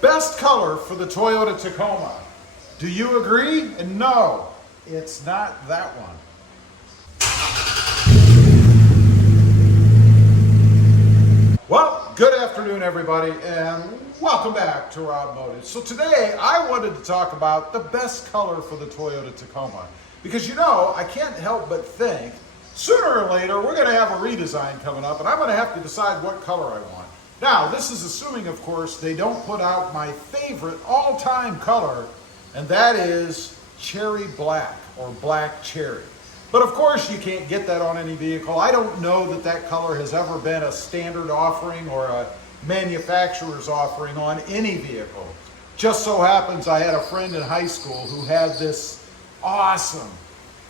Best color for the Toyota Tacoma. Do you agree? And no, it's not that one. Well, good afternoon everybody, and welcome back to RobMotive. So today I wanted to talk about the best color for the Toyota Tacoma. Because you know, I can't help but think, sooner or later we're going to have a redesign coming up and I'm going to have to decide what color I want. Now, this is assuming, of course, they don't put out my favorite all-time color, and that is cherry black or black cherry. But of course, you can't get that on any vehicle. I don't know that that color has ever been a standard offering or a manufacturer's offering on any vehicle. Just so happens I had a friend in high school who had this awesome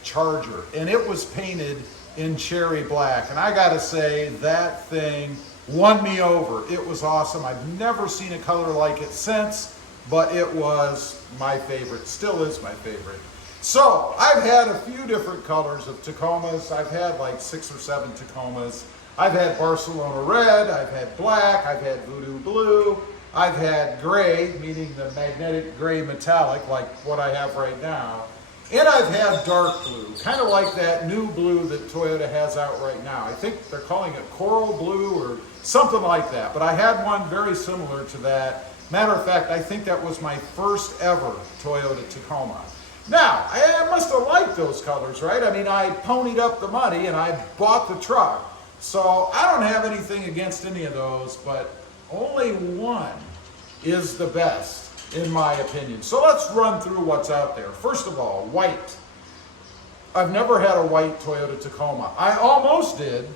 Charger, and it was painted in cherry black. And I gotta say, that thing won me over. It was awesome. I've never seen a color like it since, but it was my favorite, still is my favorite. So I've had a few different colors of Tacomas. I've had like 6 or 7 Tacomas. I've had Barcelona red, I've had black, I've had Voodoo blue, I've had gray, meaning the magnetic gray metallic like what I have right now. And I've had dark blue, kind of like that new blue that Toyota has out right now. I think they're calling it coral blue or something like that. But I had one very similar to that. Matter of fact, I think that was my first ever Toyota Tacoma. Now, I must have liked those colors, right? I mean, I ponied up the money and I bought the truck. So I don't have anything against any of those, but only one is the best, in my opinion. So let's run through what's out there. First of all, white. I've never had a white Toyota Tacoma. I almost did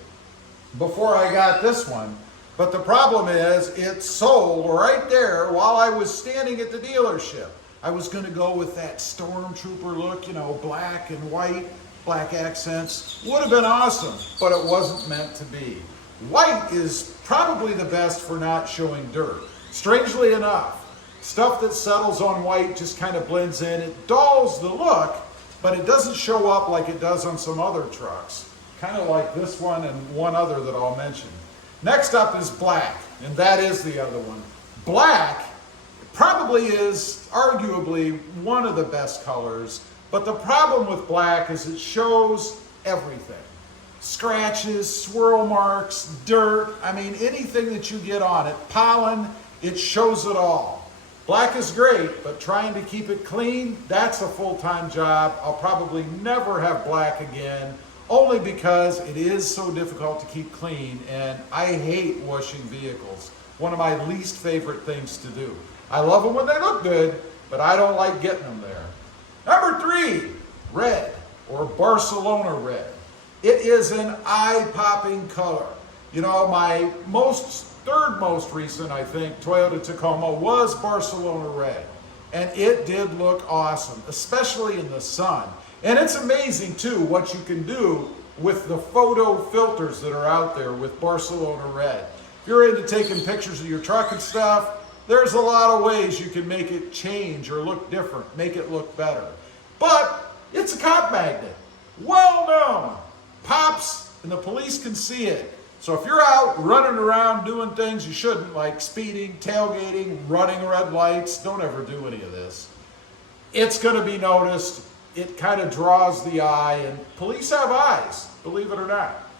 before I got this one, but the problem is it sold right there while I was standing at the dealership. I was going to go with that stormtrooper look, you know, black and white, black accents. Would have been awesome, but it wasn't meant to be. White is probably the best for not showing dirt. Strangely enough, stuff that settles on white just kind of blends in. It dulls the look, but it doesn't show up like it does on some other trucks. Kind of like this one and one other that I'll mention. Next up is black, and that is the other one. Black probably is arguably one of the best colors, but the problem with black is it shows everything. Scratches, swirl marks, dirt, I mean anything that you get on it, pollen, it shows it all. Black is great, but trying to keep it clean, that's a full-time job. I'll probably never have black again, only because it is so difficult to keep clean, and I hate washing vehicles. One of my least favorite things to do. I love them when they look good, but I don't like getting them there. Number 3, red, or Barcelona red. It is an eye-popping color. You know, my third most recent, I think, Toyota Tacoma was Barcelona red. And it did look awesome, especially in the sun. And it's amazing, too, what you can do with the photo filters that are out there with Barcelona red. If you're into taking pictures of your truck and stuff, there's a lot of ways you can make it change or look different, make it look better. But it's a cop magnet, well known. Pops, and the police can see it. So if you're out running around doing things you shouldn't, like speeding, tailgating, running red lights, don't ever do any of this. It's going to be noticed. It kind of draws the eye, and police have eyes, believe it or not.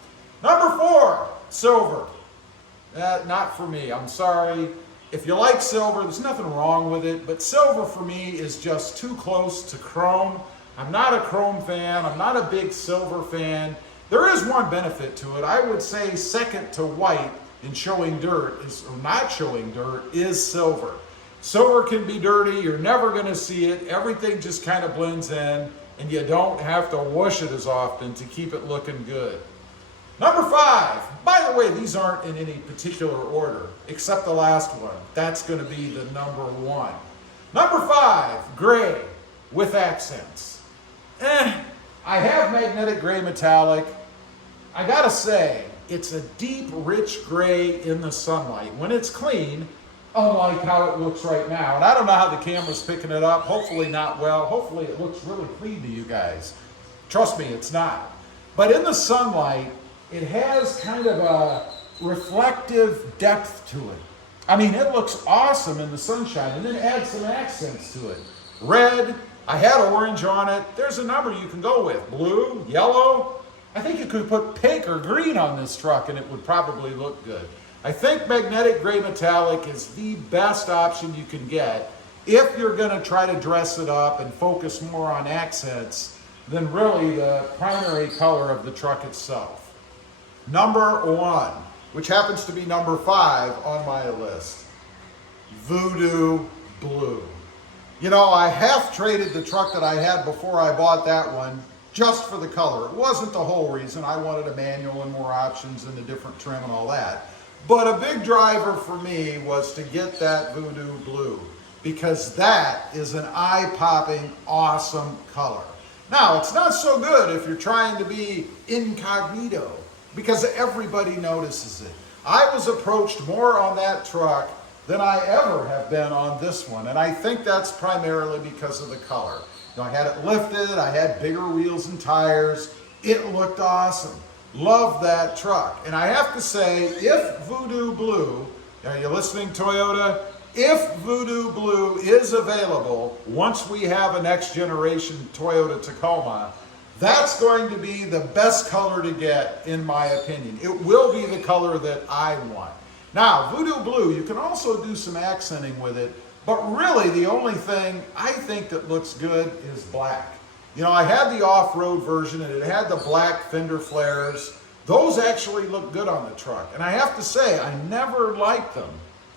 Number 4, silver. Not for me, I'm sorry. If you like silver, there's nothing wrong with it, but silver for me is just too close to chrome. I'm not a chrome fan. I'm not a big silver fan. There is one benefit to it. I would say second to white in showing dirt, or not showing dirt, is silver. Silver can be dirty. You're never going to see it. Everything just kind of blends in, and you don't have to wash it as often to keep it looking good. Number 5. By the way, these aren't in any particular order, except the last one. That's going to be the number 1. Number 5, gray with accents. I have magnetic gray metallic. I gotta say, it's a deep, rich gray in the sunlight. When it's clean, unlike how it looks right now, and I don't know how the camera's picking it up, hopefully not well, hopefully it looks really clean to you guys. Trust me, it's not. But in the sunlight, it has kind of a reflective depth to it. I mean, it looks awesome in the sunshine, and then add some accents to it. Red, I had orange on it. There's a number you can go with. Blue, yellow. I think you could put pink or green on this truck and it would probably look good. I think magnetic gray metallic is the best option you can get if you're gonna try to dress it up and focus more on accents than really the primary color of the truck itself. Number 1, which happens to be number 5 on my list, Voodoo Blue. You know, I half traded the truck that I had before I bought that one just for the color. It wasn't the whole reason. I wanted a manual and more options and a different trim and all that. But a big driver for me was to get that Voodoo Blue because that is an eye-popping, awesome color. Now, it's not so good if you're trying to be incognito because everybody notices it. I was approached more on that truck than I ever have been on this one, and I think that's primarily because of the color. You know, I had it lifted, I had bigger wheels and tires. It looked awesome. Love that truck. And I have to say, if Voodoo Blue, are you listening, Toyota? If Voodoo Blue is available, once we have a next generation Toyota Tacoma, that's going to be the best color to get, in my opinion. It will be the color that I want. Now, Voodoo Blue, you can also do some accenting with it, but really the only thing I think that looks good is black. You know, I had the off-road version and it had the black fender flares. Those actually look good on the truck. And I have to say, I never liked them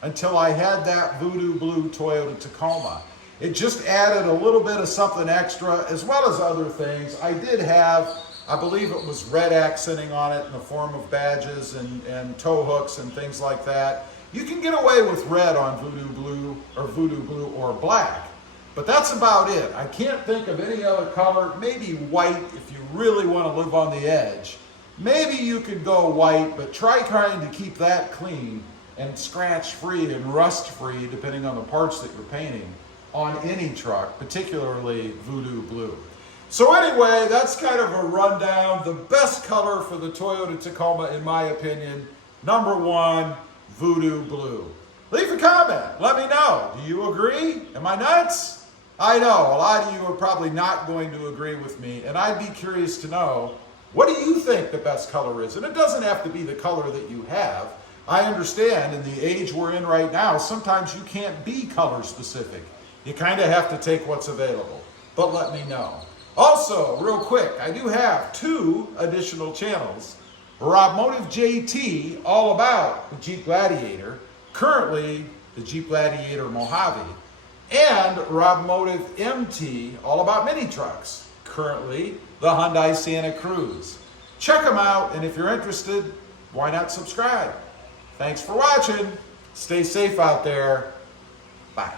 until I had that Voodoo Blue Toyota Tacoma. It just added a little bit of something extra, as well as other things. I did have, I believe it was red accenting on it in the form of badges and tow hooks and things like that. You can get away with red on Voodoo Blue or black, but that's about it. I can't think of any other color. Maybe white if you really want to live on the edge. Maybe you could go white, but try trying to keep that clean and scratch free and rust free, depending on the parts that you're painting, on any truck, particularly Voodoo Blue. So anyway, that's kind of a rundown. The best color for the Toyota Tacoma, in my opinion, number 1, Voodoo Blue. Leave a comment. Let me know. Do you agree? Am I nuts? I know a lot of you are probably not going to agree with me, and I'd be curious to know, what do you think the best color is? And it doesn't have to be the color that you have. I understand in the age we're in right now, sometimes you can't be color specific. You kind of have to take what's available, but let me know. Also, real quick, I do have 2 additional channels. RobMotive JT, all about the Jeep Gladiator, currently the Jeep Gladiator Mojave, and RobMotive MT, all about mini trucks, currently the Hyundai Santa Cruz. Check them out, and if you're interested, why not subscribe? Thanks for watching. Stay safe out there. Bye.